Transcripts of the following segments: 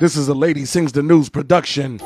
This is a Lady Sings the News production.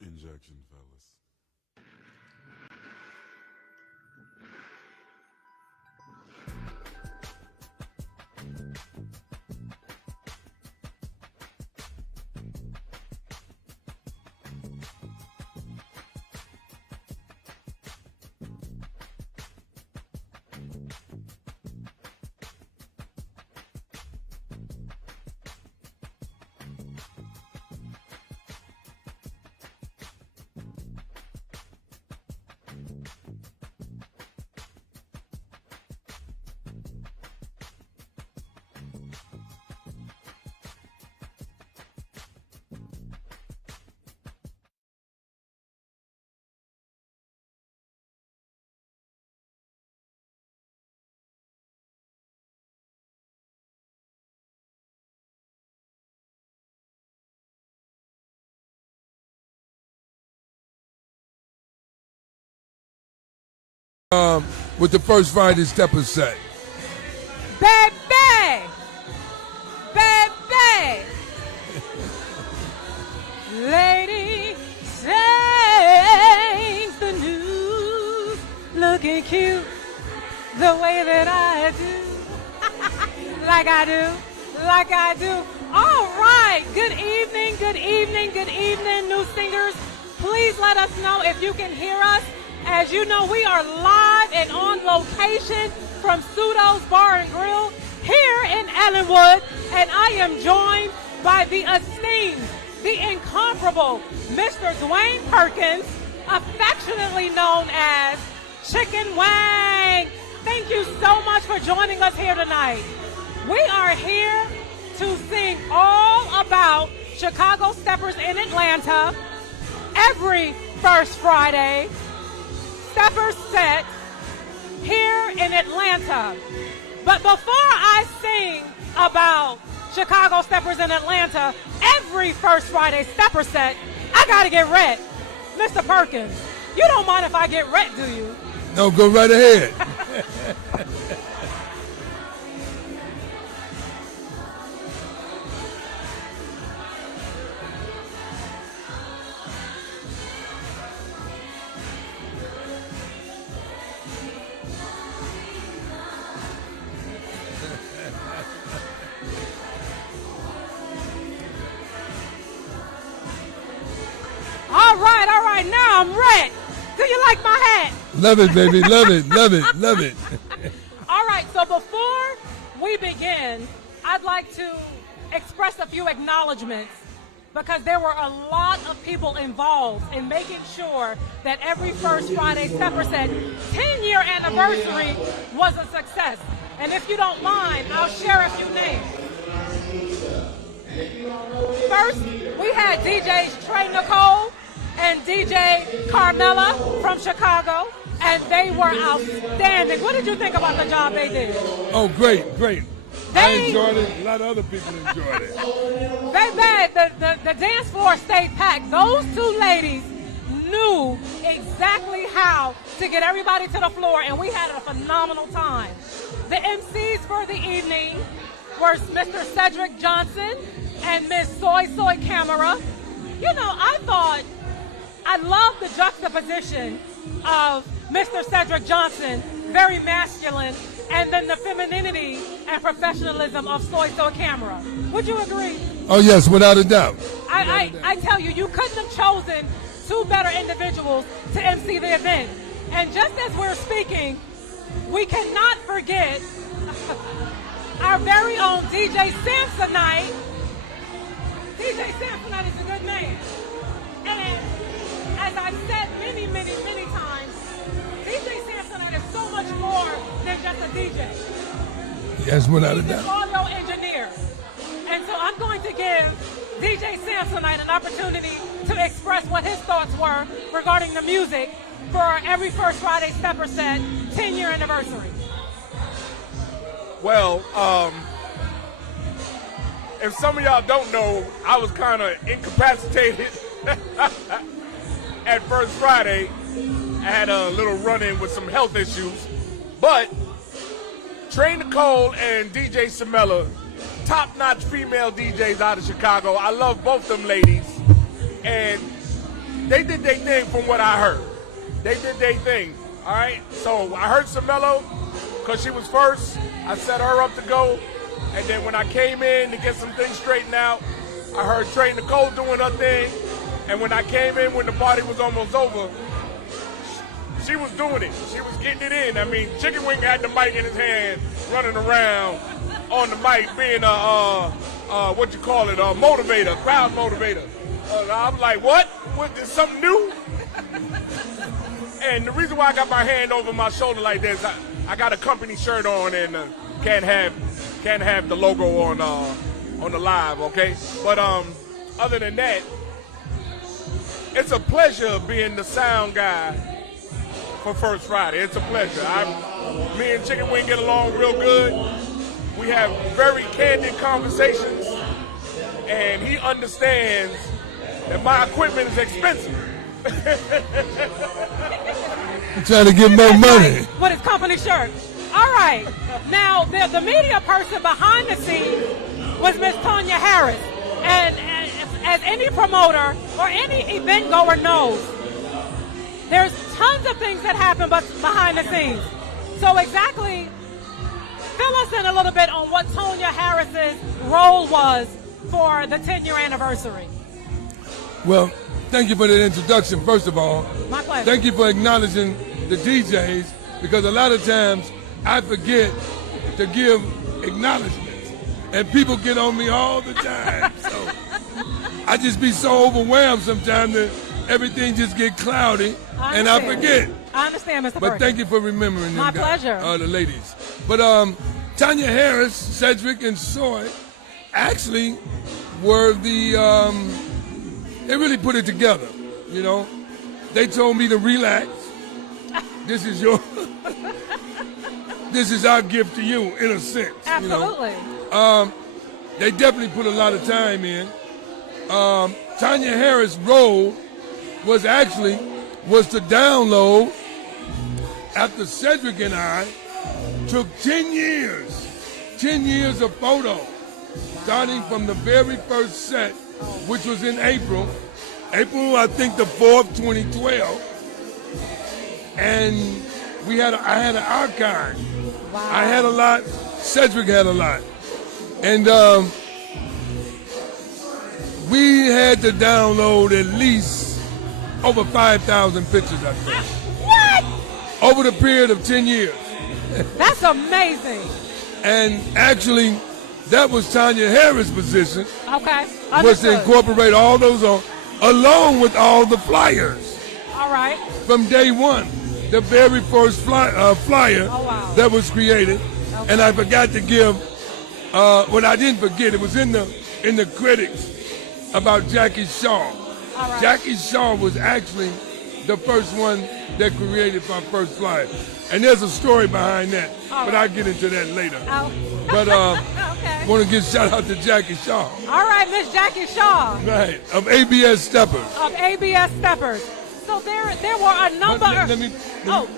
Injection, fellas. With the first Friday stepper set. Baby! Baby! Lady sings the news, looking cute the way that I do. like I do. All right, good evening, new singers. Please let us know if you can hear us. As you know, we are live and on location from Pseudo's Bar and Grill here in Ellenwood, and I am joined by the esteemed, the incomparable Mr. Dwain Perkins, affectionately known as Chicken Wang. Thank you so much for joining us here tonight. We are here to sing all about Chicago Steppers in Atlanta every first Friday. Steppers set here in Atlanta. But before I sing about Chicago Steppers in Atlanta, every First Friday Stepper set, I gotta get red. Mr. Perkins, you don't mind if I get red, do you? No, go right ahead. All right, now I'm red. Do you like my hat? Love it, baby. Love it, love it, love it. All right, so before we begin, I'd like to express a few acknowledgments because there were a lot of people involved in making sure that every First Friday Stepper Set 10-year anniversary was a success. And if you don't mind, I'll share a few names. First, we had DjTrenell Nicole and DJ Cermella from Chicago, and they were outstanding. What did you think about the job they did? Oh, great. I enjoyed it. A lot of other people enjoyed it. The dance floor stayed packed. Those two ladies knew exactly how to get everybody to the floor, and we had a phenomenal time. The Emcees for the evening were Mr. Cedric Johnson and Miss Kamara. You know, I love the juxtaposition of Mr. Cedric Johnson, very masculine, and then the femininity and professionalism of Kamara. Would you agree? Oh, yes, without a doubt. I tell you, you couldn't have chosen two better individuals to MC the event. And just as we're speaking, we cannot forget our very own DJ Samsonite. DJ Samsonite is a good man. And as I've said many times, DJ Samsonite is so much more than just a DJ. Yes, without a He's an doubt. audio engineer. And so I'm going to give DJ Samsonite an opportunity to express what his thoughts were regarding the music for our every First Friday Stepper Set 10-year anniversary. Well, if some of y'all don't know, I was kind of incapacitated at First Friday. I had a little run-in with some health issues. But Trey Nicole and DJ Cermella, top-notch female DJs out of Chicago. I love both them ladies. And they did their thing from what I heard. They did their thing, all right? So I heard Cermella because she was first. I set her up to go. And then when I came in to get some things straightened out, I heard Trey Nicole doing her thing. And when I came in, when the party was almost over, she was doing it. She was getting it in. I mean, Chicken Wing had the mic in his hand, running around on the mic, being a motivator, crowd motivator. I'm like, what? Is something new? And the reason why I got my hand over my shoulder like this, I got a company shirt on and can't have the logo on the live, okay? But other than that, it's a pleasure being the sound guy for First Friday. It's a pleasure. Me and Chicken Wing get along real good. We have very candid conversations, and he understands that my equipment is expensive. I'm trying to get more money. With his company shirt. All right. Now, the media person behind the scenes was Miss Tonya Harris. And as any promoter or any event goer knows, there's tons of things that happen behind the scenes. So exactly, fill us in a little bit on what Tonya Harris's role was for the 10-year anniversary. Well, thank you for the introduction, first of all. My pleasure. Thank you for acknowledging the DJs, because a lot of times I forget to give acknowledgments, and people get on me all the time. So I just be so overwhelmed sometimes that everything just get cloudy, and I forget. I understand, Mr. But Perkins. thank you for remembering them My guys, pleasure. the ladies. But Tonya Harris, Cedric, and Soy actually were they really put it together, you know. They told me to relax this is your, this is our gift to you, in a sense. Absolutely. You know? They definitely put a lot of time in. Tonya Harris' role was to download after Cedric and I took 10 years of photos, starting from the very first set, which was in April, I think the 4th, 2012, and I had an archive. Wow. I had a lot, Cedric had a lot. And we had to download at least over 5,000 pictures, I think. What? Over the period of 10 years. That's amazing. And actually, that was Tonya Harris' position. Okay. Was to Understood. incorporate all those on, along with all the flyers. All right. From day one, the very first flyer Oh, wow. that was created. Okay. And I forgot to give, I didn't forget, it was in the critics about Jackie Shaw. All right. Jackie Shaw was actually the first one that created my first flyer. And there's a story behind that, but I'll get into that later. Oh. But Okay. want to give a shout out to Jackie Shaw. All right, Miss Jackie Shaw Right, of ABS Steppers. of ABS Steppers. So there were a number. Let me- Oh.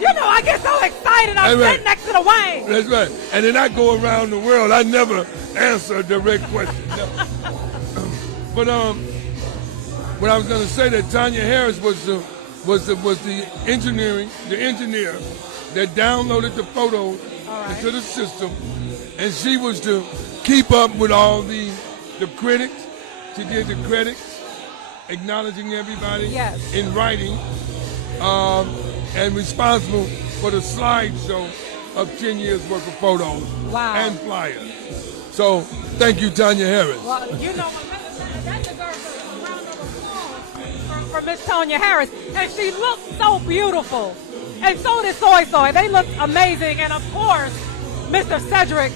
You know, I get so excited. I'm That's right. sitting next to the Wang. That's right. And then I go around the world. I never answer a direct question. No. But what I was going to say that Tonya Harris was the engineer that downloaded the photos into the system, and she was to keep up with all the critics. She did the critics, acknowledging everybody Yes. in writing, and responsible for the slideshow of 10 years worth of photos Wow. and flyers. So thank you, Tonya Harris. Well, you know, that deserves a round of applause for Miss Tonya Harris. And she looked so beautiful. And so did Soy Soy. They looked amazing. And of course, Mr. Cedric,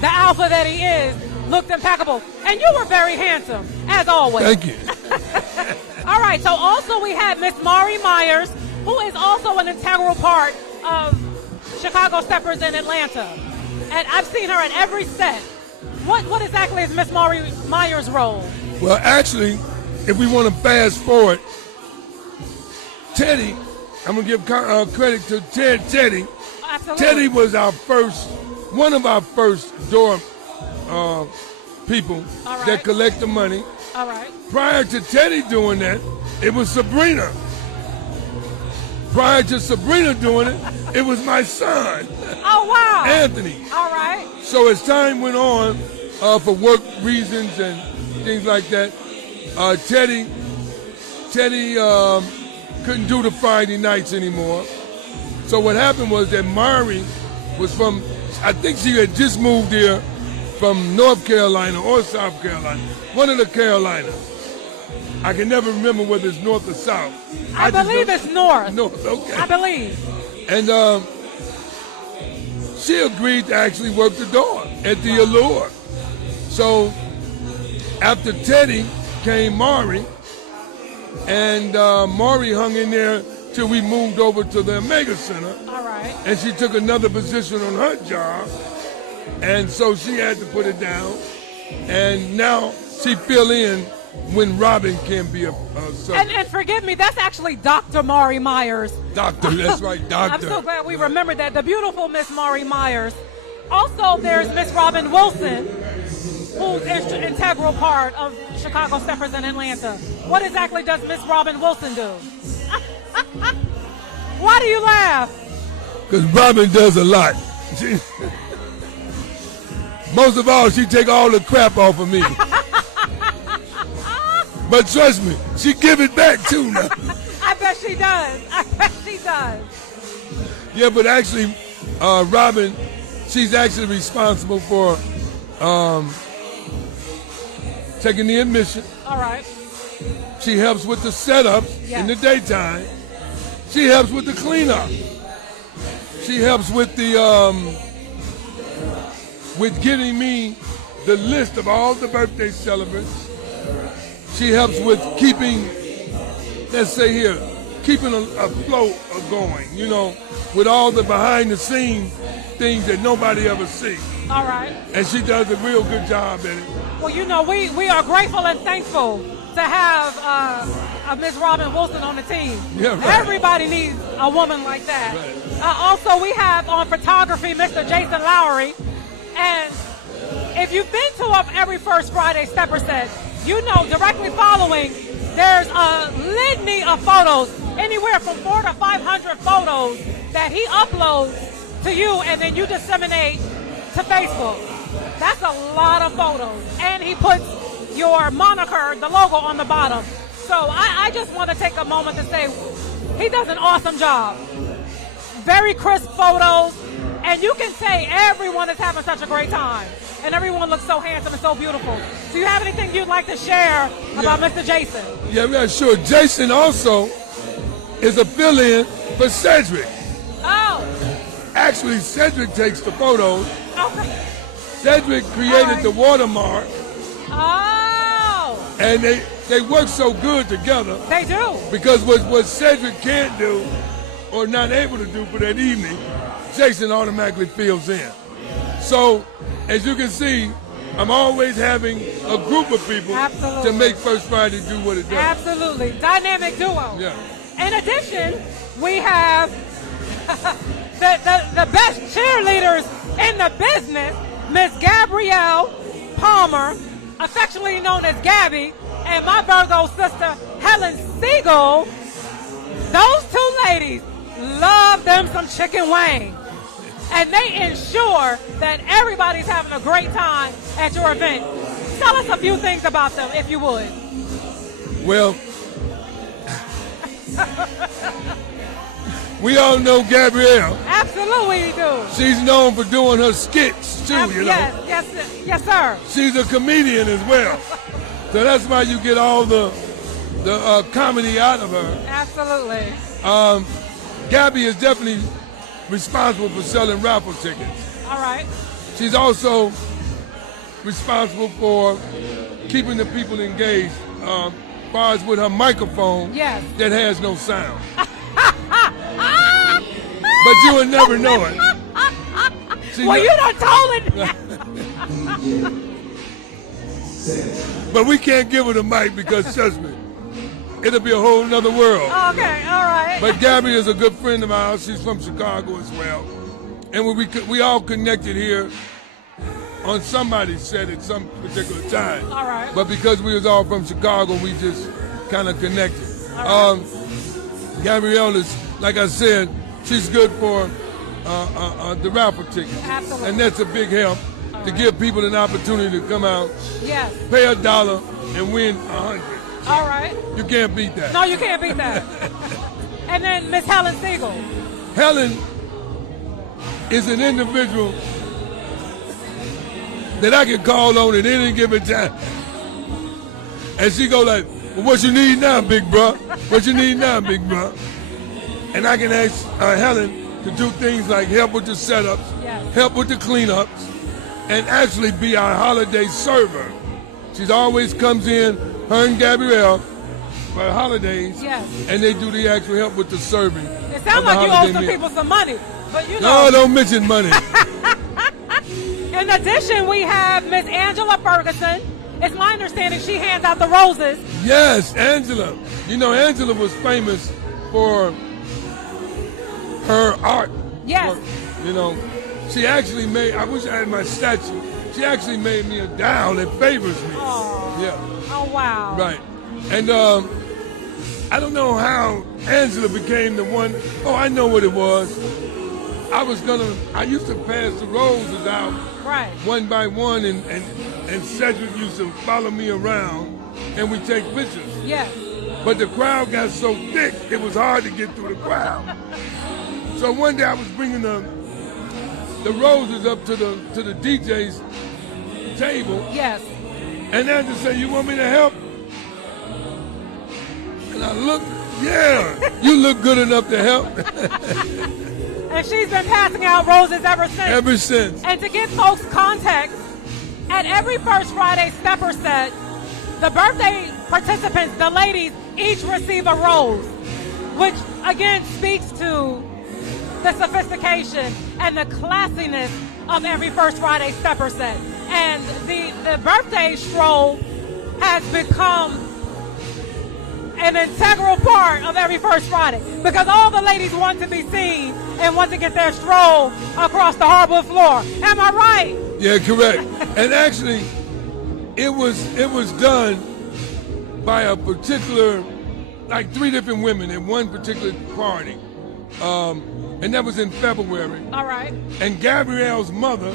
the alpha that he is, looked impeccable. And you were very handsome, as always. Thank you. All right, so also we had Miss Marri Myers, who is also an integral part of Chicago Steppers in Atlanta. And I've seen her at every set. What exactly is Miss Marri Myers' role? Well, actually, if we want to fast forward, Teddy, I'm going to give credit to Teddy. Absolutely. Teddy was one of our first door people All right. that collect the money. All right. Prior to Teddy doing that, it was Sabrina. Prior to Sabrina doing it, it was my son, Oh, wow. Anthony. All right. So as time went on, for work reasons and things like that, Teddy couldn't do the Friday nights anymore. So what happened was that Marri was from, I think she had just moved here from North Carolina or South Carolina, one of the Carolinas. I can never remember whether it's North or South. I believe it's North. North, okay. I believe. And she agreed to actually work the door at the Allure. So after Teddy came Marri, and Marri hung in there till we moved over to the Omega Center. All right. And she took another position on her job, and so she had to put it down. And now she fill in when Robin can be a subject. And forgive me, that's actually Dr. Marri Myers. Doctor, that's right, doctor. I'm so glad we remembered that. The beautiful Miss Marri Myers. Also, there's Miss Robin Wilson, who's an integral part of Chicago Steppers in Atlanta. What exactly does Miss Robin Wilson do? Why do you laugh? Because Robin does a lot. Most of all, she take all the crap off of me. But trust me, she give it back too now. I bet she does. I bet she does. Yeah, but actually, Robin, she's actually responsible for taking the admission. All right. She helps with the setups in the daytime. She helps with the cleanup. She helps with the with getting me the list of all the birthday celebrants. She helps with keeping keeping a flow going, you know, with all the behind-the-scenes things that nobody ever sees. All right. And she does a real good job in it. Well, you know, we are grateful and thankful to have Ms. Robin Wilson on the team. Yeah, right. Everybody needs a woman like that. Right. Also, we have on photography Mr. Jason Lowery. And if you've been to every First Friday Stepper set, you know directly following, there's a litany of photos, anywhere from 400 to 500 photos that he uploads to you, and then you disseminate to Facebook. That's a lot of photos. And he puts your moniker, the logo, on the bottom. So I just want to take a moment to say he does an awesome job. Very crisp photos, and you can say everyone is having such a great time. And everyone looks so handsome and so beautiful. Do you have anything you'd like to share about Mr. Jason? Yeah, sure. Jason also is a fill-in for Cedric. Oh. Actually, Cedric takes the photos. Okay. Cedric created the watermark. Oh. And they work so good together. They do. Because what Cedric can't do or not able to do for that evening, Jason automatically fills in. So, as you can see, I'm always having a group of people to make First Friday do what it does. Absolutely. Dynamic duo. Yeah. In addition, we have the best cheerleaders in the business, Miss Gabrielle Palmer, affectionately known as Gabby, and my Virgo sister, Helen Segal. Those two ladies love them some chicken Wang. And they ensure that everybody's having a great time at your event. Tell us a few things about them, if you would. Well, we all know Gabrielle. Absolutely, we do. She's known for doing her skits, too, you know. Yes, sir. She's a comedian as well. So that's why you get all the comedy out of her. Absolutely. Gabby is definitely responsible for selling raffle tickets. All right. She's also responsible for keeping the people engaged, as far as with her microphone that has no sound. But you would never know it. You done told it. But we can't give her the mic because, trust me, it'll be a whole nother world. Okay, all right. But Gabby is a good friend of ours. She's from Chicago as well. And we all connected here on somebody's set at some particular time. All right. But because we was all from Chicago, we just kind of connected. All right. Gabrielle is, like I said, she's good for the raffle tickets. Absolutely. And that's a big help to give people an opportunity to come out, yes, pay $1 and win 100. All right. You can't beat that. No, you can't beat that. And then Miss Helen Segal. Helen is an individual that I can call on at any given time. And she go like, well, what you need now, big bro? What you need now, big bro? And I can ask Helen to do things like help with the setups, help with the cleanups, and actually be our holiday server. She always comes in, her and Gabrielle, for holidays, and they do the actual help with the serving. It sounds like you owe some people some money, but you know. No, don't mention money. In addition, we have Miss Angela Ferguson. It's my understanding she hands out the roses. Yes, Angela. You know, Angela was famous for her art. Yes. You know, she actually made, I wish I had my statue, she actually made me a doll that favors me. Oh. Yeah. Oh, wow. Right. And I don't know how Angela became the one. Oh, I know what it was. I used to pass the roses out one by one, and Cedric used to follow me around, and we take pictures. Yes. But the crowd got so thick, it was hard to get through the crowd. So one day I was bringing the roses up to the DJ's table. Yes. And Angela said, "You want me to help?" And I looked, yeah, you look good enough to help. And she's been passing out roses ever since. Ever since. And to give folks context, at every First Friday Stepper set, the birthday participants, the ladies, each receive a rose. which again speaks to the sophistication and the classiness of every First Friday stepper set. And the birthday stroll has become an integral part of every First Friday because all the ladies want to be seen and want to get their stroll across the hardwood floor. Am I right? Yeah, correct. And actually, it was done by a particular, like 3 different women at one particular party. And that was in February. All right. And Gabrielle's mother,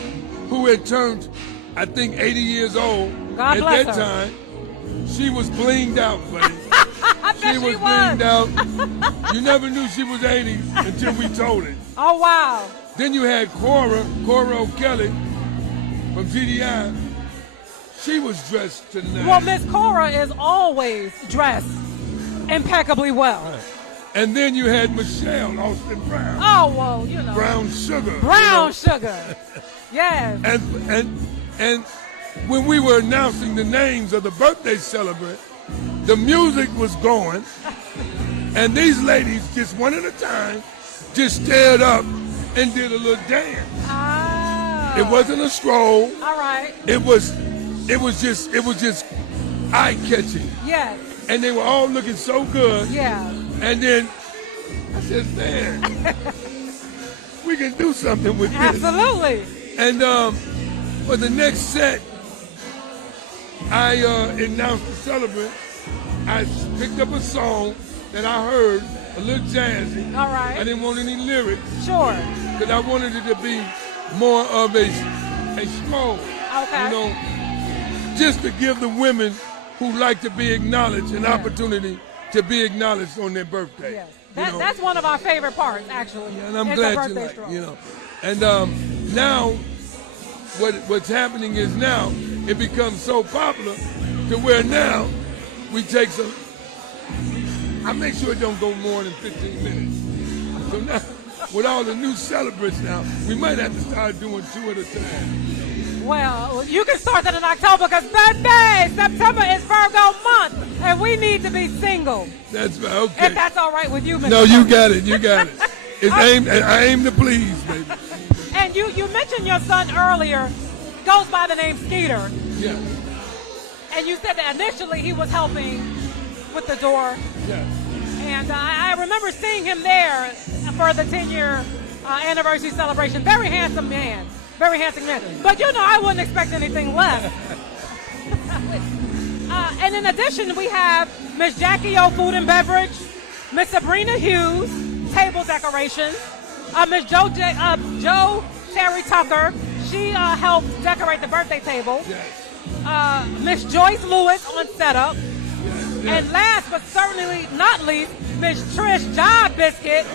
who had turned, I think, 80 years old God at bless that her. time, she was blinged out, buddy. I bet She was blinged out. You never knew she was 80 until we told it. Oh, wow. Then you had Cora O'Kelly from GDI. She was dressed to the nines. Well, Miss Cora is always dressed impeccably well. Right. And then you had Michelle Austin Brown. Oh, well, you know. Brown Sugar. Brown sugar. Yes. And when we were announcing the names of the birthday celebrant, the music was going, and these ladies, just one at a time, just stared up and did a little dance. Ah. It wasn't a stroll. All right. It was just eye-catching. Yes. And they were all looking so good. Yeah. And then I said, man, we can do something with this. Absolutely. And for the next set, I announced the celebrant. I picked up a song that I heard, a little jazzy. All right. I didn't want any lyrics Sure. because I wanted it to be more of a stroll. Okay. You know, just to give the women who like to be acknowledged an opportunity to be acknowledged on their birthday. Yes. You know? That's one of our favorite parts, actually. And I'm It's glad a you birthday like, stroll. you know. And now, what's happening is now it becomes so popular to where now we take some. I make sure it don't go more than 15 minutes. So now, with all the new celebrants now, we might have to start doing 2 at a time. Well, you can start that in October because birthday, September is Virgo month, and we need to be single. That's right. Okay. If that's all right with you, Mr. No, you Perkins. got it. You got it. I aim to please, baby. And you mentioned your son earlier, goes by the name Skeeter, Yeah. and you said that initially he was helping with the door. Yeah. And I remember seeing him there for the 10-year anniversary celebration. Very handsome man. Very handsome man. But, you know, I wouldn't expect anything less. And in addition, we have Miss Jackie O Food and Beverage, Miss Sabrina Hughes, table decorations, Miss Joe Terry Tucker. She helped decorate the birthday table. Yes. Miss Joyce Lewis on setup. Yes. And last but certainly not least, Miss Trish Job Biscuit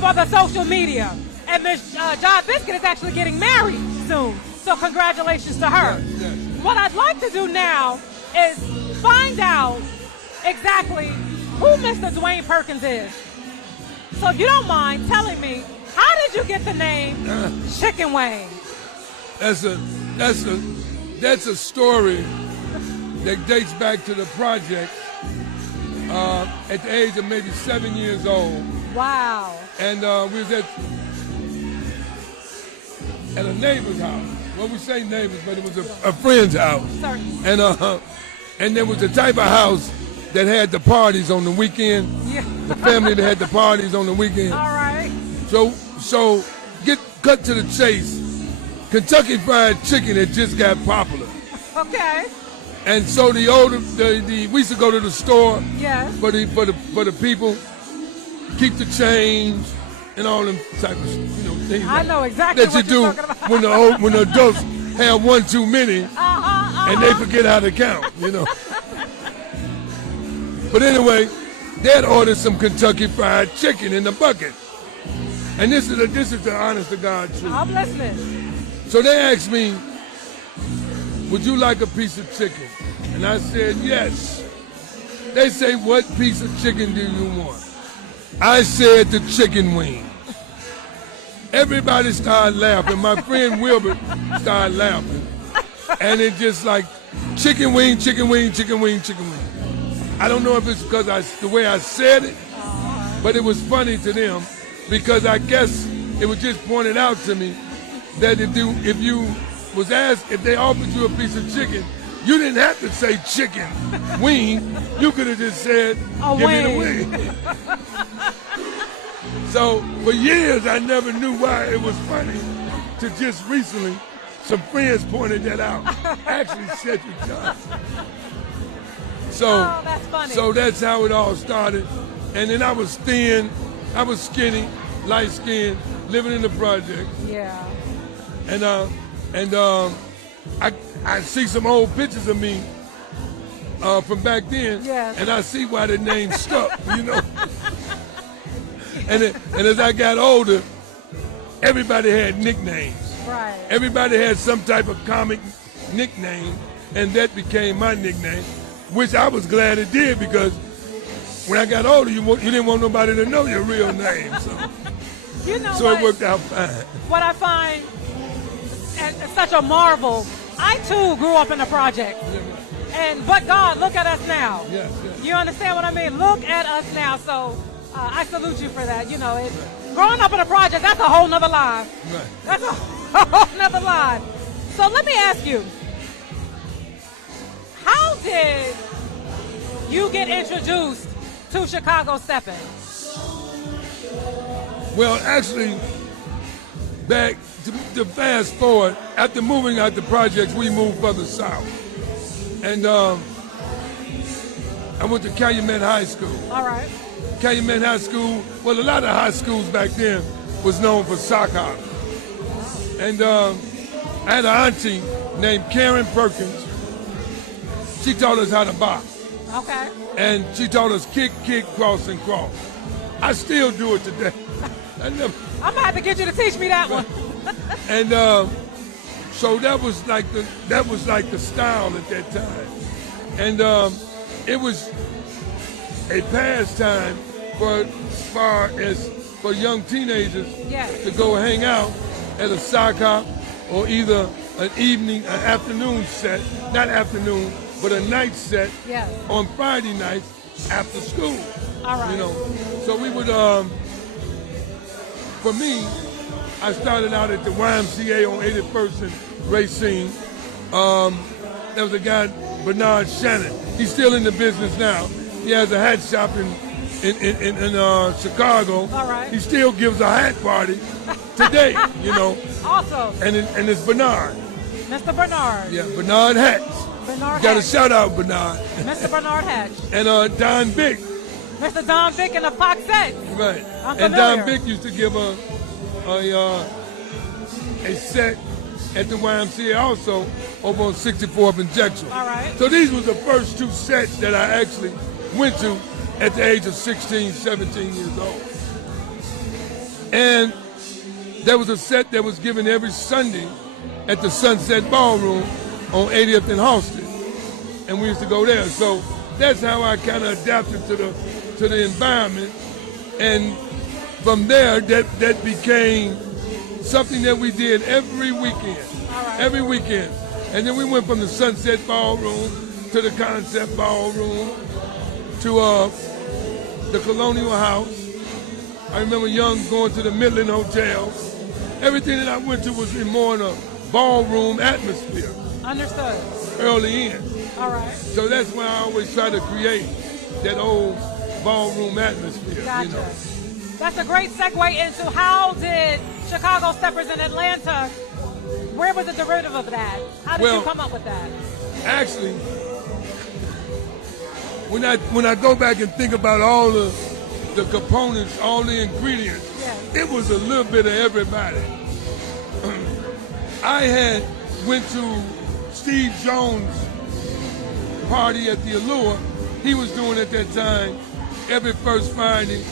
for the social media. And Miss Job Biscuit is actually getting married soon. So congratulations to her. Yes, yes. What I'd like to do now is find out exactly who Mr. Dwain Perkins is. So if you don't mind telling me, how did you get the name Chicken Wang? That's a story that dates back to the project at the age of maybe 7 years old. Wow. And we was at a neighbor's house. Well, we say neighbors, but it was a friend's house. Certainly. And there was the type of house that had the parties on the weekend. Yeah. The family that had the parties on the weekend. All right. So cut to the chase. Kentucky Fried Chicken had just got popular. Okay. And so we used to go to the store Yes. for the people, keep the change and all them type of things. I know exactly that what you you're do talking about. when the adults have one too many and they forget how to count, But anyway, they'd ordered some Kentucky Fried Chicken in the bucket, and this is the honest to God truth. I'm listening. So they asked me, would you like a piece of chicken? And I said, yes. They say, what piece of chicken do you want? I said, the chicken wing. Everybody started laughing. My friend Wilbert started laughing. And it just like, chicken wing, chicken wing, chicken wing, chicken wing. I don't know if it's because the way I said it, But it was funny to them because I guess it was just pointed out to me that if you was asked if they offered you a piece of chicken, you didn't have to say chicken wing. You could have just said, give me the wing. So for years, I never knew why it was funny. To just recently, some friends pointed that out. Actually, Cedric Johnson. Oh, that's funny. So that's how it all started. And then I was thin, I was skinny, light skinned, living in the project. Yeah. And I see some old pictures of me from back then, yes. and I see why the name stuck, you know. And as I got older, everybody had nicknames. Right. Everybody had some type of comic nickname, and that became my nickname, which I was glad it did because when I got older, you didn't want nobody to know your real name, so it worked out fine. What I find such a marvel, I too grew up in a project. But God, look at us now. Yes. You understand what I mean? Look at us now. So I salute you for that. You know, growing up in a project, that's a whole nother line. Right. That's a whole nother line. So let me ask you, how did you get introduced to Chicago Steppin'? Well, actually, back to fast forward, after moving out the projects, we moved further south. And I went to Calumet High School. All right. Calumet High School, well, a lot of high schools back then was known for soccer. And I had an auntie named Karen Perkins. She taught us how to box. Okay. And she taught us kick, cross, and cross. I still do it today. I'm gonna have to get you to teach me that one. And so that was like the style at that time. And it was a pastime for young teenagers to go hang out at a sock hop or either an afternoon set, not afternoon, but a night set on Friday nights after school. All right. You know, so we would, for me, I started out at the YMCA on 81st and Racine. There was a guy, Bernard Shannon. He's still in the business now. He has a hat shop in Chicago. All right. He still gives a hat party today, you know. Awesome. And it's Bernard. Mr. Bernard. Yeah, Bernard Hats. Bernard Got Hatch. a shout out, Bernard. Mr. Bernard Hatch. And Don Vick. Mr. Don Vick and the Fox set. Right. I'm and familiar. Don Vick used to give a set at the YMCA also over on 64th and Jackson. All right. So these were the first two sets that I actually went to at the age of 16, 17 years old. And there was a set that was given every Sunday at the Sunset Ballroom on 80th and Halsted. And we used to go there. So that's how I kind of adapted to the environment. And from there, that became something that we did every weekend. All right. Every weekend. And then we went from the Sunset Ballroom to the Concept Ballroom to the Colonial House. I remember young going to the Midland Hotel. Everything that I went to was more in a ballroom atmosphere. Understood. Early in. All right. So that's why I always try to create that old ballroom atmosphere. Gotcha. You know? That's a great segue into how did Chicago Steppers in Atlanta, where was the derivative of that? How did you come up with that? Actually, when I go back and think about all the components, all the ingredients, it was a little bit of everybody. I went to Steve Jones' party at the Allure. He was doing at that time every first Friday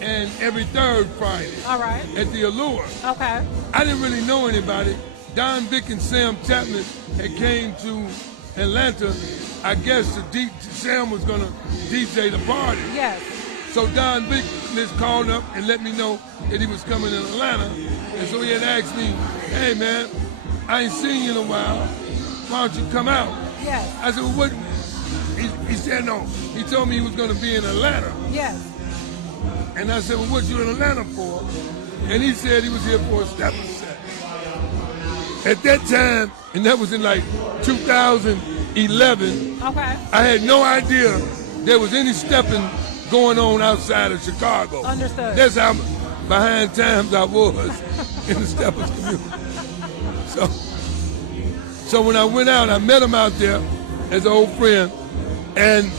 and every third Friday. All right. At the Allure. Okay. I didn't really know anybody. Don Vick and Sam Chapman had came to Atlanta. I guess Sam was going to DJ the party. Yes. So Don Vick just called up and let me know that he was coming in Atlanta. And so he had asked me, hey man, I ain't seen you in a while. Why don't you come out? Yes. I said, well, what? He said no. He told me he was going to be in Atlanta. Yes. And I said, well, what you in Atlanta for? And he said he was here for a stepper set. At that time, and that was in like 2011, Okay. I had no idea there was any stepping going on outside of Chicago. Understood. That's how behind times I was in the steppers community. So when I went out, I met him out there as an old friend, and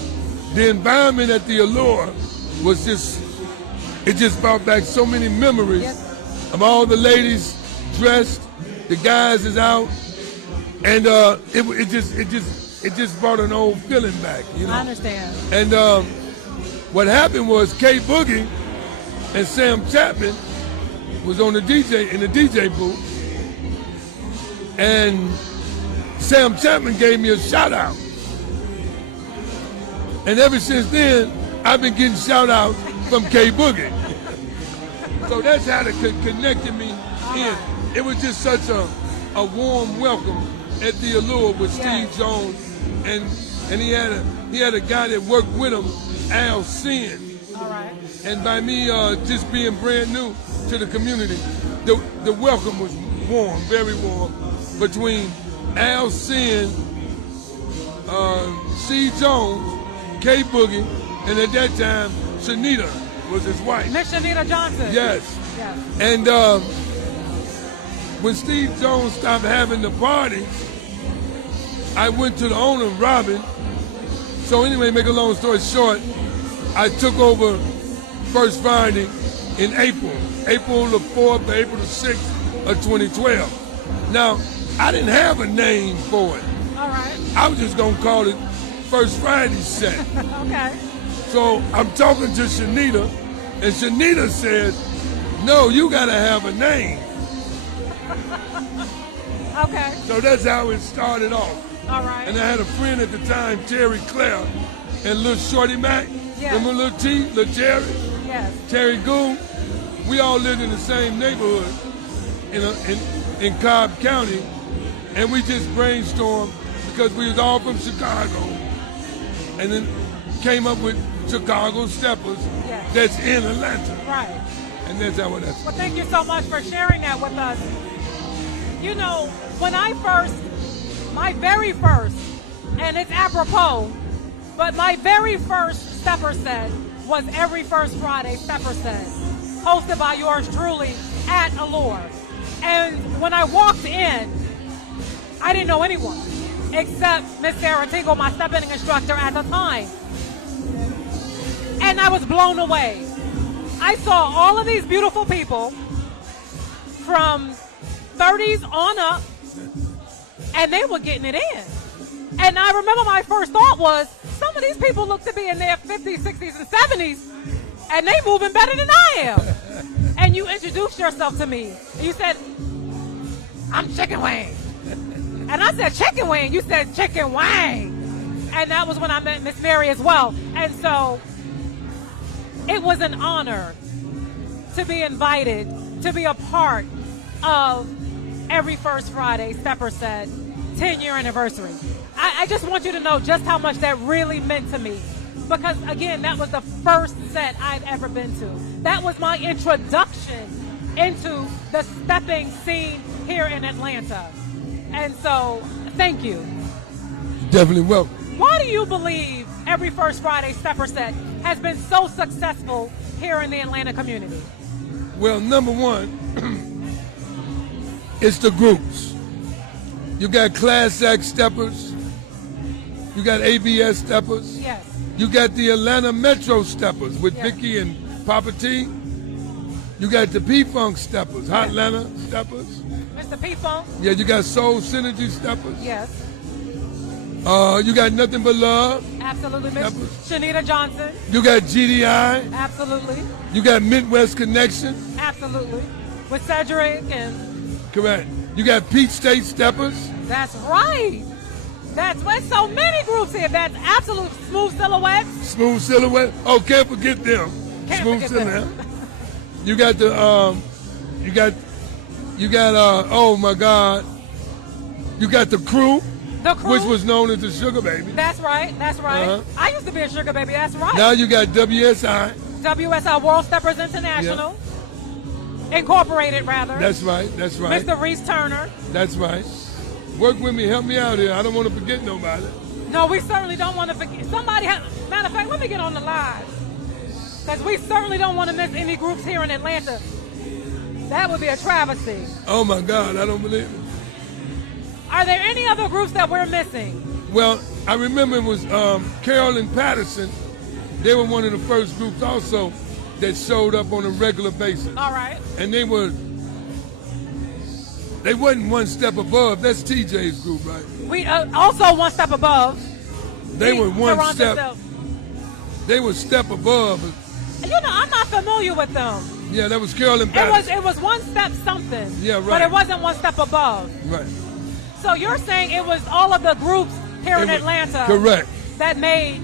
the environment at the Allure was it just brought back so many memories of all the ladies dressed, the guys is out, and it just brought an old feeling back, you know. I understand. And what happened was K Boogie and Sam Chapman was on in the DJ booth, and Sam Chapman gave me a shout out. And ever since then, I've been getting shout outs from K Boogie. So that's how it connected me in. It was just such a warm welcome at the Allure with Steve Jones, and he had a guy that worked with him, Al Sin. All right. And by me just being brand new to the community, the welcome was warm, very warm, between Al Sin, C Jones, K Boogie, and at that time, Shanita was his wife. Miss Shanita Johnson. Yes. Yes. And when Steve Jones stopped having the parties, I went to the owner, Robin. So anyway, make a long story short, I took over First Friday in April the 4th or April the 6th of 2012. Now, I didn't have a name for it. All right. I was just gonna call it First Friday set. Okay. So I'm talking to Shanita, and Shanita said, no, you gotta have a name. Okay. So that's how it started off. All right. And I had a friend at the time, Terry Clare, and little Shorty Mac. Yes. Remember little T, little Terry? Yes. Terry Gould. We all lived in the same neighborhood in Cobb County, and we just brainstormed because we was all from Chicago, and then came up with Chicago Steppers that's in Atlanta. Right. And that's how it is. Well, thank you so much for sharing that with us. You know, when my very first, and it's apropos, but my very first stepper set was every First Friday stepper set, hosted by yours truly at Allure. And when I walked in, I didn't know anyone except Miss Sarah Tingle, my stepping instructor at the time. And I was blown away. I saw all of these beautiful people from 30s on up, and they were getting it in. And I remember my first thought was, some of these people look to be in their 50s, 60s, and 70s, and they moving better than I am. And you introduced yourself to me. And you said, I'm Chicken Wang. And I said, Chicken Wang? You said Chicken Wang. And that was when I met Miss Mary as well. And so it was an honor to be invited to be a part of every First Friday Stepper Set 10-year anniversary. I just want you to know just how much that really meant to me. Because, again, that was the first set I'd ever been to. That was my introduction into the stepping scene here in Atlanta. And so, thank you. Definitely welcome. Why do you believe every First Friday Stepper Set has been so successful here in the Atlanta community? Well, number one, it's the groups. You got Class Act steppers. You got ABS steppers. Yes. You got the Atlanta Metro steppers with Yes. Vicky and Papa T. You got the P-Funk steppers, Hot Atlanta steppers. Mr. P-Funk? Yeah, you got Soul Synergy steppers. Yes. You got Nothing But Love. Absolutely. Miss Steppers. Shanita Johnson? You got GDI. Absolutely. You got Midwest Connection. Absolutely. With Cedric and... Correct. You got Peach State steppers. That's right. That's what so many groups here. That's absolute Smooth Silhouettes. Smooth Silhouette. Oh, can't forget them. Can't Smooth forget them. Silhouette. You got the oh my God. You got the Crew. The Crew. Which was known as the Sugar Baby. That's right. That's right. Uh-huh. I used to be a sugar baby. That's right. Now you got WSI. WSL World Steppers International. Incorporated, rather. That's right. Mr. Reese Turner. That's right. Work with me, help me out here. I don't want to forget nobody. No, we certainly don't want to forget. Matter of fact, let me get on the live. Because we certainly don't want to miss any groups here in Atlanta. That would be a travesty. Oh my God, I don't believe it. Are there any other groups that we're missing? Well, I remember it was Carol and Patterson. They were one of the first groups also that showed up on a regular basis. All right. And they wasn't one step above. That's TJ's group, right? We also one step above. They were one Toronto step. Self. They were step above. You know, I'm not familiar with them. Yeah, that was Carol and Patterson. It was one step something. Yeah, right. But it wasn't one step above. Right. So you're saying it was all of the groups here in Atlanta. Correct. That made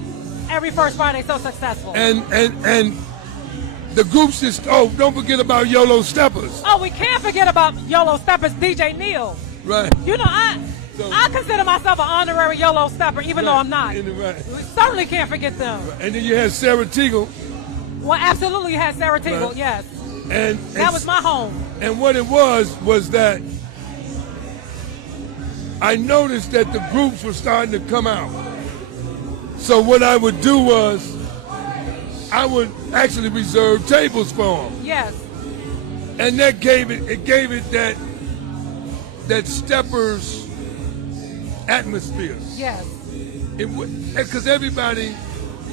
every First Friday so successful. And the groups just, don't forget about YOLO Steppers. Oh, we can't forget about YOLO Steppers, DJ Neil. Right. You know, I consider myself an honorary YOLO Stepper, even though I'm not. Right. We certainly can't forget them. And then you had Sarah Teagle. Well, absolutely had Sarah Teagle, Right. yes. And that was my home. And what it was that I noticed that the groups were starting to come out. So what I would do was I would actually reserve tables for them. Yes. And that gave it that steppers atmosphere. Yes. Because everybody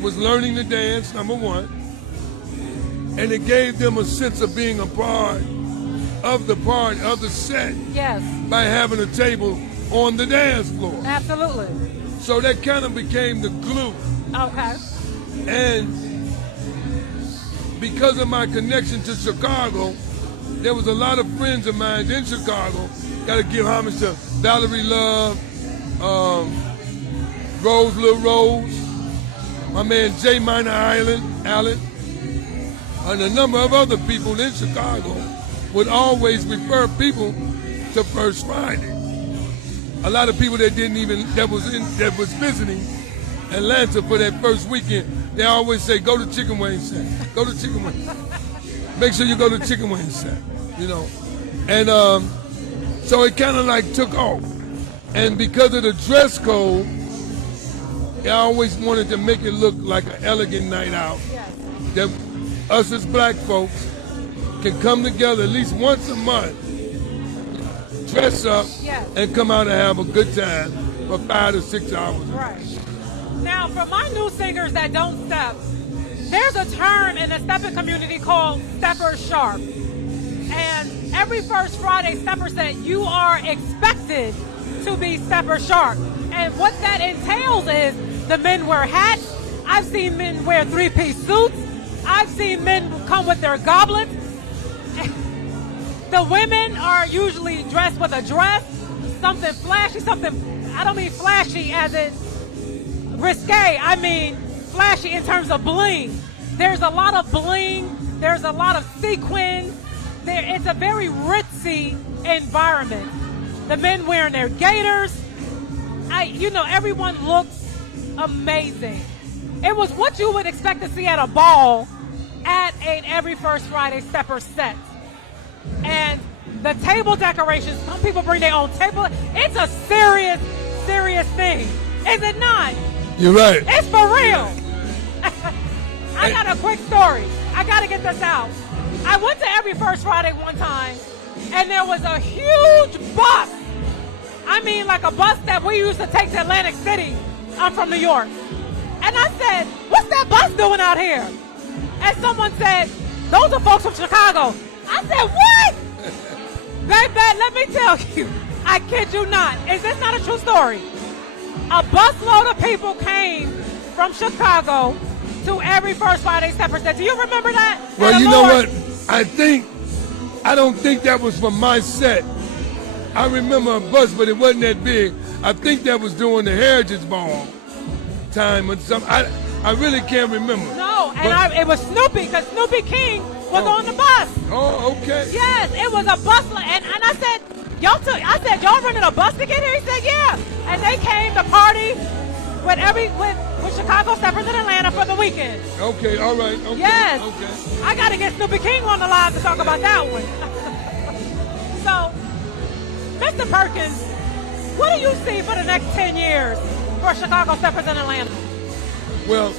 was learning to dance, number one, and it gave them a sense of being a part of the set. Yes. By having a table on the dance floor. Absolutely. So that kind of became the glue. Okay. And because of my connection to Chicago, there was a lot of friends of mine in Chicago. Got to give homage to Valerie Love, Rose Lil Rose, my man J Minor Allen, and a number of other people in Chicago would always refer people to First Friday. A lot of people that was visiting Atlanta for that first weekend, they always say, go to Chicken Wing set. Go to Chicken Wing. Make sure you go to Chicken Wing set, you know. And so it kind of like took off. And because of the dress code, I always wanted to make it look like an elegant night out. Yes. That us as black folks can come together at least once a month, dress up, yes, and come out and have a good time for 5 to 6 hours. Right. Now, for my new singers that don't step, there's a term in the stepping community called stepper sharp. And every First Friday, Stepper said you are expected to be stepper sharp. And what that entails is the men wear hats. I've seen men wear 3-piece suits. I've seen men come with their goblets. The women are usually dressed with a dress, something flashy, I don't mean flashy as in risque, I mean flashy in terms of bling. There's a lot of bling, there's a lot of sequins. It's a very ritzy environment. The men wearing their gaiters. Everyone looks amazing. It was what you would expect to see at a ball at an every First Friday Stepper set. And the table decorations, some people bring their own table. It's a serious, serious thing. Is it not? You're right. It's for real. I got a quick story. I got to get this out. I went to every First Friday one time, and there was a huge bus. I mean, like a bus that we used to take to Atlantic City. I'm from New York. And I said, what's that bus doing out here? And someone said, those are folks from Chicago. I said, what? Baby, let me tell you, I kid you not. Is this not a true story? A busload of people came from Chicago to every First Friday Stepper set. Do you remember that? Well, you know what? I don't think that was from my set. I remember a bus, but it wasn't that big. I think that was during the Heritage Ball time or something. I really can't remember. No, and it was Snoopy, because Snoopy King was on the bus. Oh, okay. Yes, it was a bus, and I said, y'all rented a bus to get here? He said, yeah. And they came to party with Chicago Steppers in Atlanta for the weekend. Okay, all right. Okay, Yes. Okay. I got to get Snoopy King on the line to talk about that one. So, Mr. Perkins, what do you see for the next 10 years for Chicago Steppers in Atlanta? Well,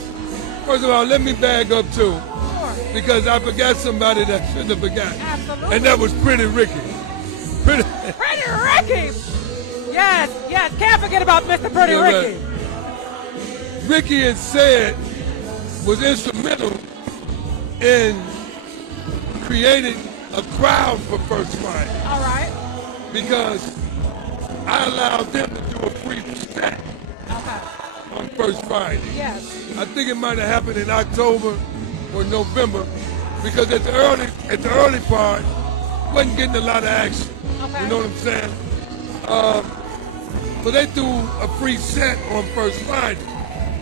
first of all, let me bag up too, Sure. because I forgot somebody that I shouldn't have forgot. Absolutely. And that was Pretty Ricky. Pretty Ricky! Yes, yes. Can't forget about Mr. Pretty Yeah, Ricky. right. Ricky had said was instrumental in creating a crowd for First Friday All right. because I allowed them to do a free set Okay. on First Friday. Yes. I think it might have happened in October or November because at the early part wasn't getting a lot of action. Okay. You know what I'm saying? So they threw a free set on First Friday.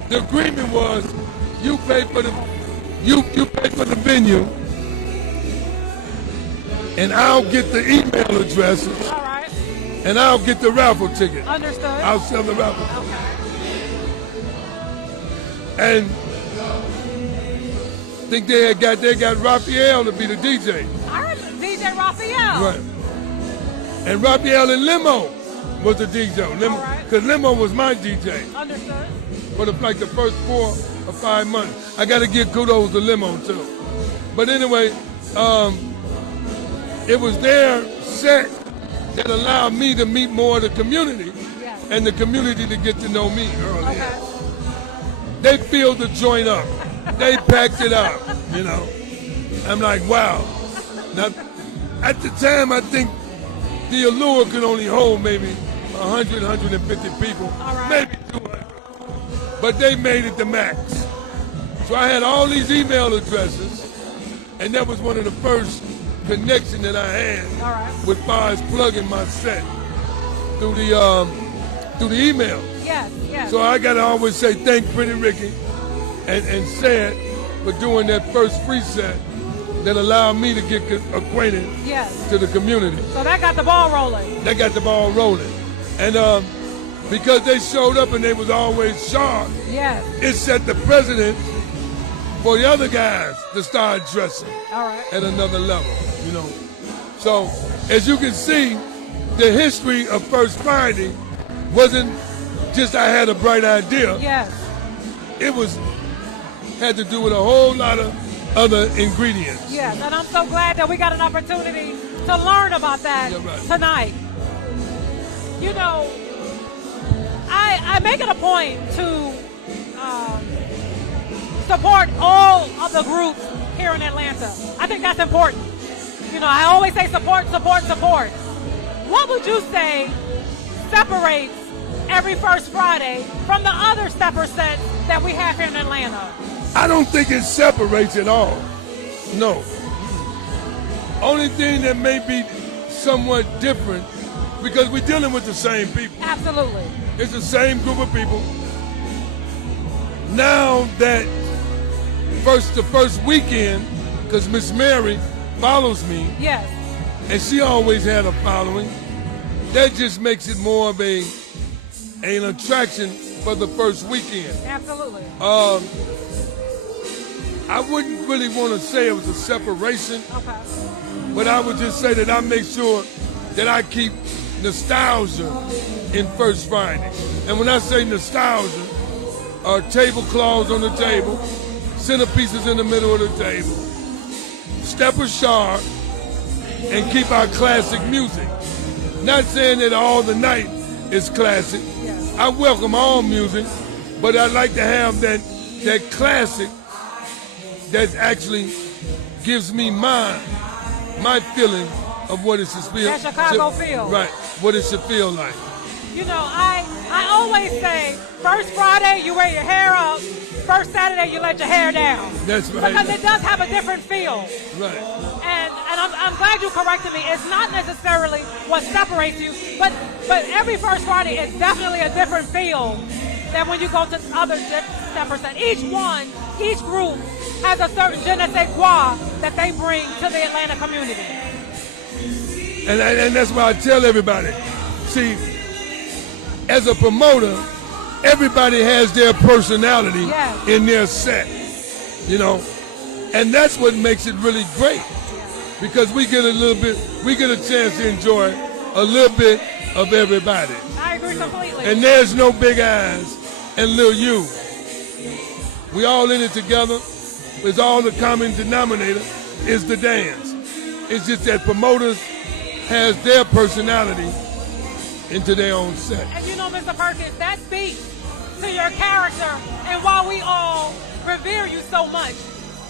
The agreement was you pay for the venue and I'll get the email addresses All right. and I'll get the raffle ticket. Understood. I'll sell the raffle ticket. Okay. And I think they got Raphael to be the DJ. I heard DJ Raphael. Right. And Raphael and Limo was the DJ. All right. Because Limo was my DJ Understood. for the first 4 or 5 months. I got to give kudos to Limo too. But anyway, it was their set that allowed me to meet more of the community Yes. and the community to get to know me earlier. Okay. They filled the joint up. They packed it up, you know. I'm like, wow. Now, at the time, I think the Allure could only hold maybe 100, 150 people, All right. maybe 200. But they made it the max. So I had all these email addresses, and that was one of the first connections that I had All right. with far as plugging my set through the email. Yes, yes. So I gotta always say thank Pretty Ricky and Sad for doing that first free set that allowed me to get acquainted Yes. to the community. So that got the ball rolling. They got the ball rolling. And because they showed up and they was always sharp, Yes. it set the precedent for the other guys to start dressing All right. at another level, you know. So as you can see, the history of First Friday wasn't just I had a bright idea. Yes. It had to do with a whole lot of other ingredients. Yes. And I'm so glad that we got an opportunity to learn about that Yeah, right. tonight. You know, I make it a point to support all of the groups here in Atlanta. I think that's important. You know, I always say support, support, support. What would you say separates every First Friday from the other stepper sets that we have here in Atlanta? I don't think it separates at all. No. Only thing that may be somewhat different, because we're dealing with the same people. Absolutely. It's the same group of people. Now that the first weekend, because Miss Mary follows me, Yes. and she always had a following, that just makes it more of an attraction for the first weekend. Absolutely. I wouldn't really want to say it was a separation, Okay. but I would just say that I make sure that I keep nostalgia in First Friday. And when I say nostalgia, tablecloths on the table, centerpieces in the middle of the table, stepper sharp, and keep our classic music. Not saying that all the night is classic. Yes. I welcome all music, but I like to have that classic that actually gives me my feeling of what it should feel. That Chicago feel. Right, what it should feel like. You know, I always say, first Friday, you wear your hair up. First Saturday, you let your hair down. That's right. Because it does have a different feel. Right. And I'm glad you corrected me. It's not necessarily what separates you, but every First Friday is definitely a different feel than when you go to other steppers. And each group has a certain je ne sais quoi that they bring to the Atlanta community. And that's why I tell everybody, see, as a promoter everybody has their personality Yes. in their set, you know, and that's what makes it really great because we get a chance to enjoy a little bit of everybody. I agree completely. And there's no big eyes and little you. We all in it together. It's all the common denominator is the dance. It's just that promoters has their personality into their own set. And you know, Mr. Perkins, that speaks to your character. And while we all revere you so much,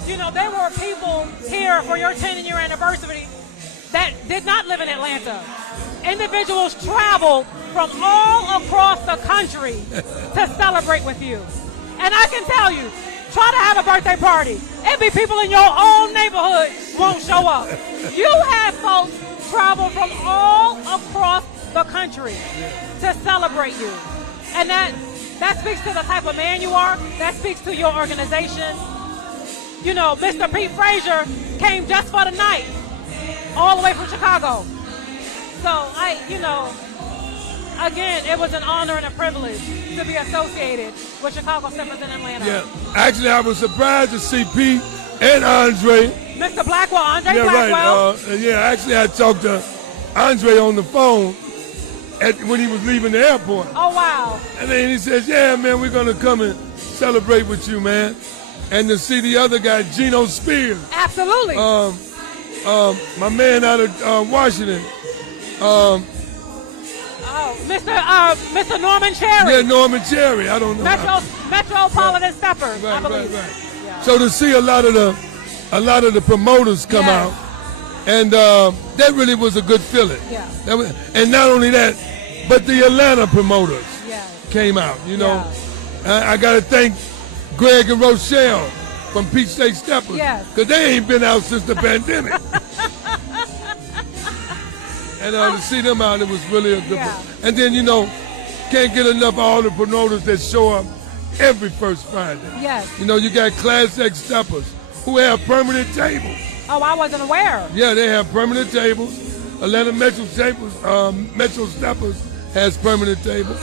you know, there were people here for your 10-year anniversary that did not live in Atlanta. Individuals traveled from all across the country to celebrate with you. And I can tell you, try to have a birthday party. It be people in your own neighborhood won't show up. You have folks travel from all across the country to celebrate you. And that speaks to the type of man you are. That speaks to your organization. You know, Mr. Pete Frazier came just for the night, all the way from Chicago. So again, it was an honor and a privilege to be associated with Chicago Steppers in Atlanta. Yeah, actually, I was surprised to see Pete and Andre. Mr. Blackwell, Andre Blackwell. Right. Actually, I talked to Andre on the phone when he was leaving the airport. Oh, wow. And then he says, yeah, man, we're going to come and celebrate with you, man. And to see the other guy, Geno Spears. Absolutely. My man out of Washington. Mr. Norman Cherry. Yeah, Norman Cherry. I don't know. Metropolitan Steppers, I believe. Right. Yeah. So to see a lot of the promoters come out, and that really was a good feeling. Yeah. And not only that, but the Atlanta promoters came out. You know, I got to thank Greg and Rochelle from Peach State Steppers, because they ain't been out since the pandemic. And to see them out, it was really a good one. And then, you know, can't get enough of all the promoters that show up every first Friday. Yes. You know, you got Class X Steppers who have permanent tables. Oh, I wasn't aware. Yeah, they have permanent tables. Atlanta Metro Steppers has permanent tables.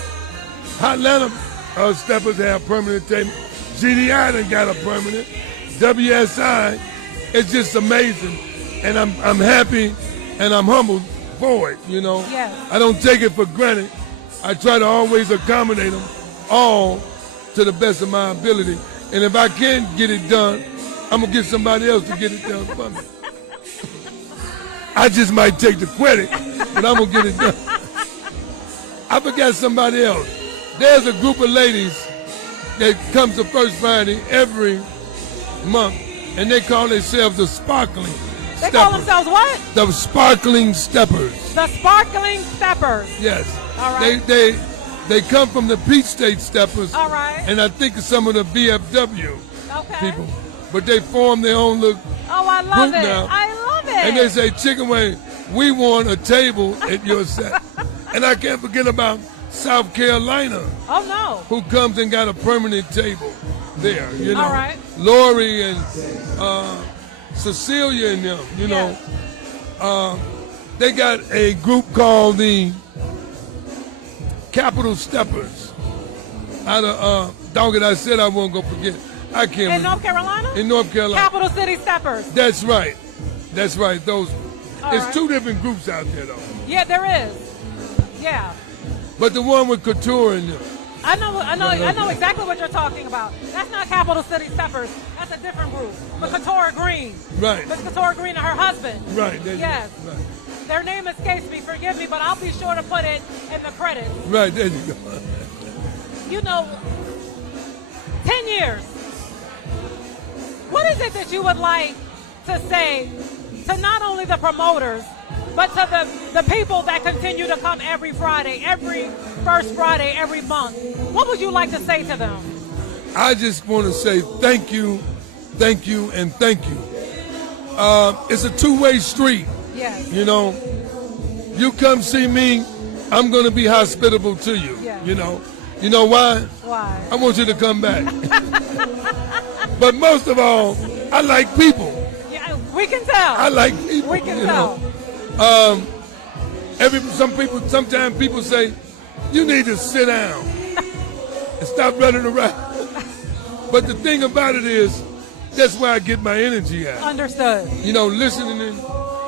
Atlanta Steppers have permanent tables. GDI done got a permanent. WSI, it's just amazing. And I'm happy and I'm humbled for it, you know. Yes. I don't take it for granted. I try to always accommodate them all to the best of my ability. And if I can't get it done, I'm going to get somebody else to get it done for me. I just might take the credit, but I'm going to get it done. I forgot somebody else. There's a group of ladies that comes to First Friday every month, and they call themselves the Sparkling They Steppers. call themselves what? The Sparkling Steppers. The Sparkling Steppers. Yes. All right. They come from the Peach State Steppers. All right. And I think some of the BFW people. But they form their own little I love group it. now. I love it. And they say, Chicken Wing, we want a table at your set. And I can't forget about South Carolina. Oh, no. Who comes and got a permanent table there, you know. All right. Lowery and Cecilia and them, you know. They got a group called the Capital Steppers. Out of, doggone, I said I won't go forget. I can't remember. In North Carolina? In North Carolina. Capital City Steppers. That's right. That's right. Those. There's right. two different groups out there, though. Yeah, there is. Yeah. But the one with Couture in them. I know exactly what you're talking about. That's not Capital City Steppers. That's a different group. But Couture Green. Right. Miss Couture Green and her husband. Right. Yes. Right. Their name escapes me. Forgive me, but I'll be sure to put it in the credits. Right. There you go. You know, 10 years. What is it that you would like to say to not only the promoters, but to the people that continue to come every Friday, every first Friday, every month? What would you like to say to them? I just want to say thank you, and thank you. It's a two-way street. Yes. You know, you come see me, I'm going to be hospitable to you. Yes. You know. You know why? Why? I want you to come back. But most of all, I like people. Yeah, we can tell. I like people. We can tell. Sometimes people say, you need to sit down. and stop running around. But the thing about it is, that's where I get my energy at. Understood. You know, listening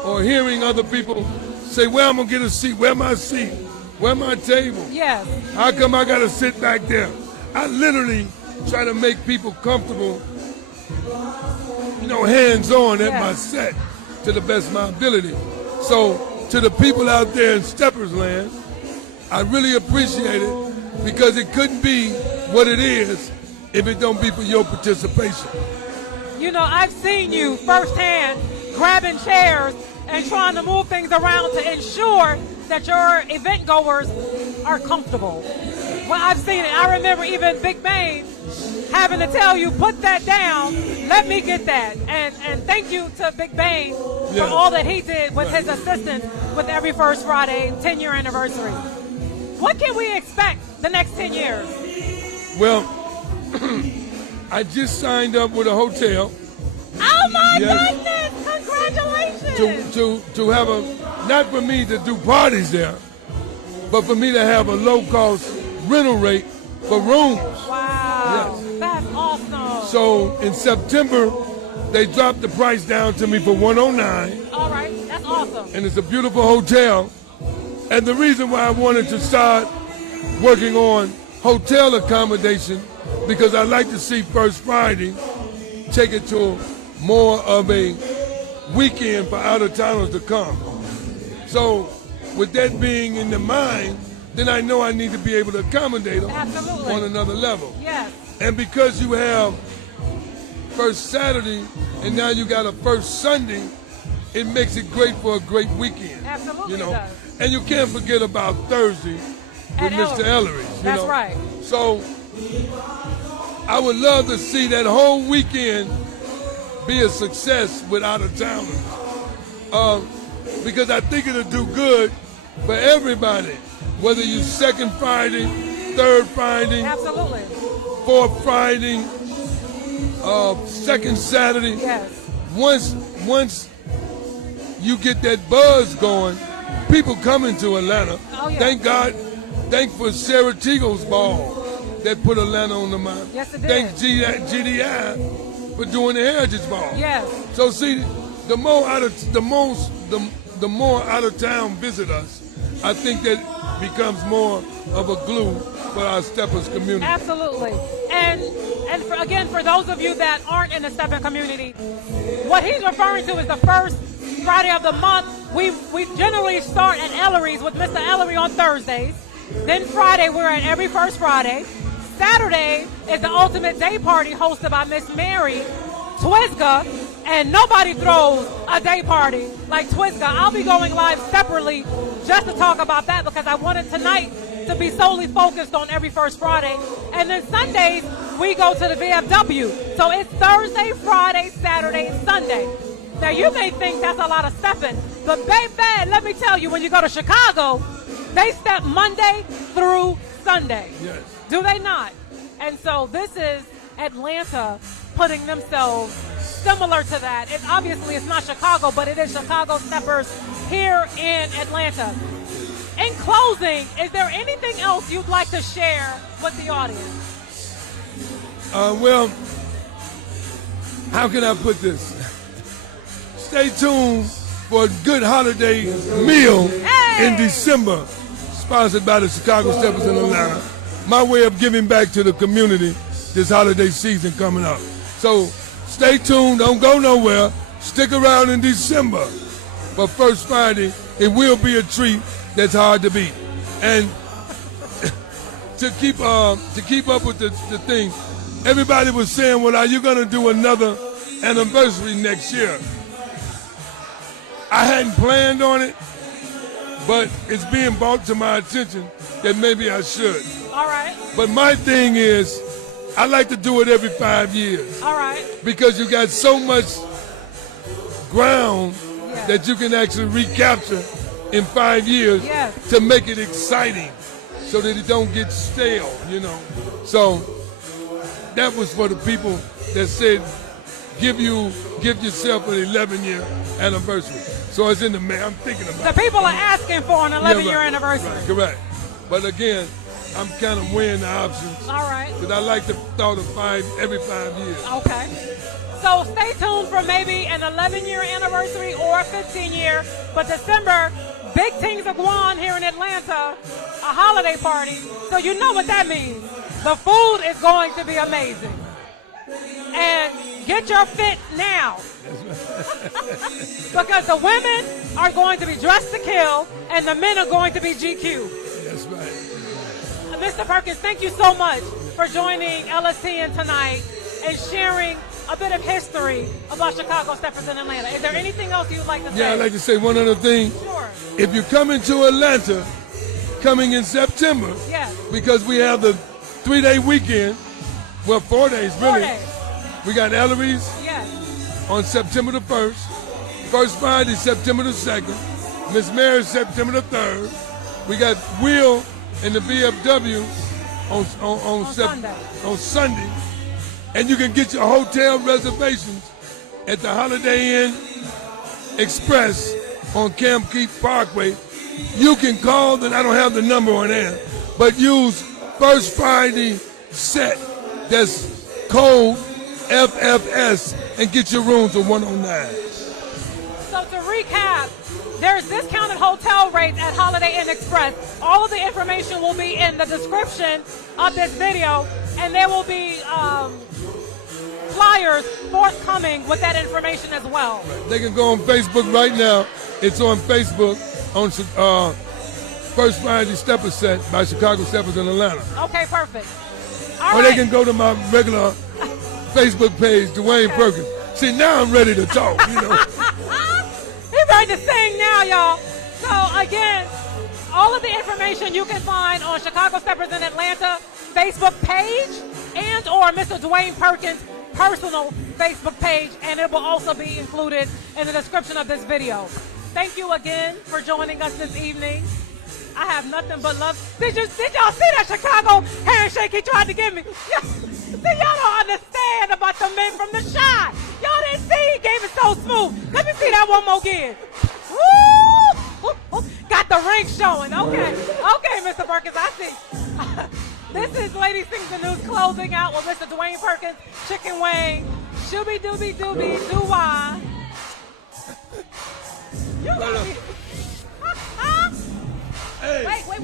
or hearing other people say, where I'm going to get a seat, where my seat, where my table. Yes. How come I got to sit back there? I literally try to make people comfortable, you know, hands-on at my set to the best of my ability. So to the people out there in Steppers Land, I really appreciate it because it couldn't be what it is if it don't be for your participation. You know, I've seen you firsthand grabbing chairs and trying to move things around to ensure that your event goers are comfortable. Well, I've seen it. I remember even Big Bang having to tell you, put that down, let me get that. And thank you to Big Bang for all that he did with his assistance with Every First Friday 10-year anniversary. What can we expect the next 10 years? Well, I just signed up with a hotel. Oh my goodness! Congratulations! To have not for me to do parties there, but for me to have a low-cost rental rate for rooms. Wow, that's awesome. So in September, they dropped the price down to me for $109. All right, that's awesome. And it's a beautiful hotel. And the reason why I wanted to start working on hotel accommodation, because I like to see First Friday take it to more of a weekend for out-of-towners to come. So with that being in the mind, then I know I need to be able to accommodate them on another level. Yes. And because you have First Saturday and now you got a First Sunday, it makes it great for a great weekend. Absolutely, you know? It does. And you can't forget about Thursday with Mr. Ellery. That's right. So I would love to see that whole weekend be a success with out-of-towners. Because I think it'll do good for everybody, whether you second Friday, third Friday, absolutely, fourth Friday, second Saturday. Yes. Once you get that buzz going, people coming to Atlanta. Oh, yeah. Thank God, thank for Sarah Teagle's ball that put Atlanta on the map. Yes, it did. Thank GDI for doing the Heritage Ball. Yes. So see, the more out of town visit us, I think that becomes more of a glue for our Steppers community. Absolutely. And again, for those of you that aren't in the Steppers community, what he's referring to is the first Friday of the month. We generally start at Ellery's with Mr. Ellery on Thursdays. Then Friday, we're at Every First Friday. Saturday is the ultimate day party hosted by Miss Mary Twisga, and nobody throws a day party like Twisga. I'll be going live separately just to talk about that because I wanted tonight to be solely focused on Every First Friday. And then Sundays, we go to the VFW. So it's Thursday, Friday, Saturday, and Sunday. Now, you may think that's a lot of stepping, but baby, let me tell you, when you go to Chicago, they step Monday through Sunday. Yes. Do they not? And so this is Atlanta putting themselves similar to that. And obviously it's not Chicago, but it is Chicago Steppers here in Atlanta. In closing, is there anything else you'd like to share with the audience? Well, how can I put this? Stay tuned for a good holiday meal in December, sponsored by the Chicago Steppers in Atlanta. My way of giving back to the community this holiday season coming up. So stay tuned, don't go nowhere. Stick around in December for First Friday. It will be a treat that's hard to beat. And to keep up with the thing, everybody was saying, well, are you going to do another anniversary next year? I hadn't planned on it, but it's being brought to my attention that maybe I should. All right. But my thing is, I like to do it every 5 years. All right. Because you got so much ground that you can actually recapture in 5 years to make it exciting so that it don't get stale, you know. So that was for the people that said, give yourself an 11-year anniversary. So it's in the I'm thinking about it. The people are asking for an 11-year anniversary. Right, correct. But again, I'm kind of weighing the options. All right. Because I like the thought of every 5 years. Okay. So stay tuned for maybe an 11-year anniversary or a 15-year. But December, Big Things are going here in Atlanta, a holiday party. So you know what that means. The food is going to be amazing. And get your fit now. Because the women are going to be dressed to kill and the men are going to be GQ. That's right. Mr. Perkins, thank you so much for joining LSTN tonight and sharing a bit of history about Chicago, Steppers, and Atlanta. Is there anything else you'd like to say? Yeah, I'd like to say one other thing. Sure. If you're coming to Atlanta, coming in September, Yes. because we have the 3-day weekend, well, 4 days, 4 really. days. We got Ellery's Yes. on September the 1st, First Friday, September the 2nd, Miss Mary's September the 3rd. We got Will and the VFW on Sunday. On Sunday. And you can get your hotel reservations at the Holiday Inn Express on Camp Keith Parkway. You can call, and I don't have the number on there, but use First Friday set, that's code FFS, and get your rooms for 109. So to recap, there's discounted hotel rates at Holiday Inn Express. All of the information will be in the description of this video, and there will be flyers forthcoming with that information as well. They can go on Facebook right now. It's on Facebook on First Friday Stepper Set by Chicago Steppers in Atlanta. Okay, perfect. All Or right. they can go to my regular Facebook page, Dwain Perkins. See, now I'm ready to talk, you know. He's ready to sing now, y'all. So again, all of the information you can find on Chicago Steppers in Atlanta Facebook page and or Mr. Dwain Perkins' personal Facebook page, and it will also be included in the description of this video. Thank you again for joining us this evening. I have nothing but love. Did y'all see that Chicago handshake he tried to give me? See, y'all don't understand about the men from the shot. Y'all didn't see he gave it so smooth. Let me see that one more again. Woo! Got the ring showing. Okay, Mr. Perkins, I see. This is Lady Sings the News closing out with Mr. Dwain Perkins, Chicken Wang, Shooby Dooby Dooby Doo-Wah. You got me. Hey. Wait.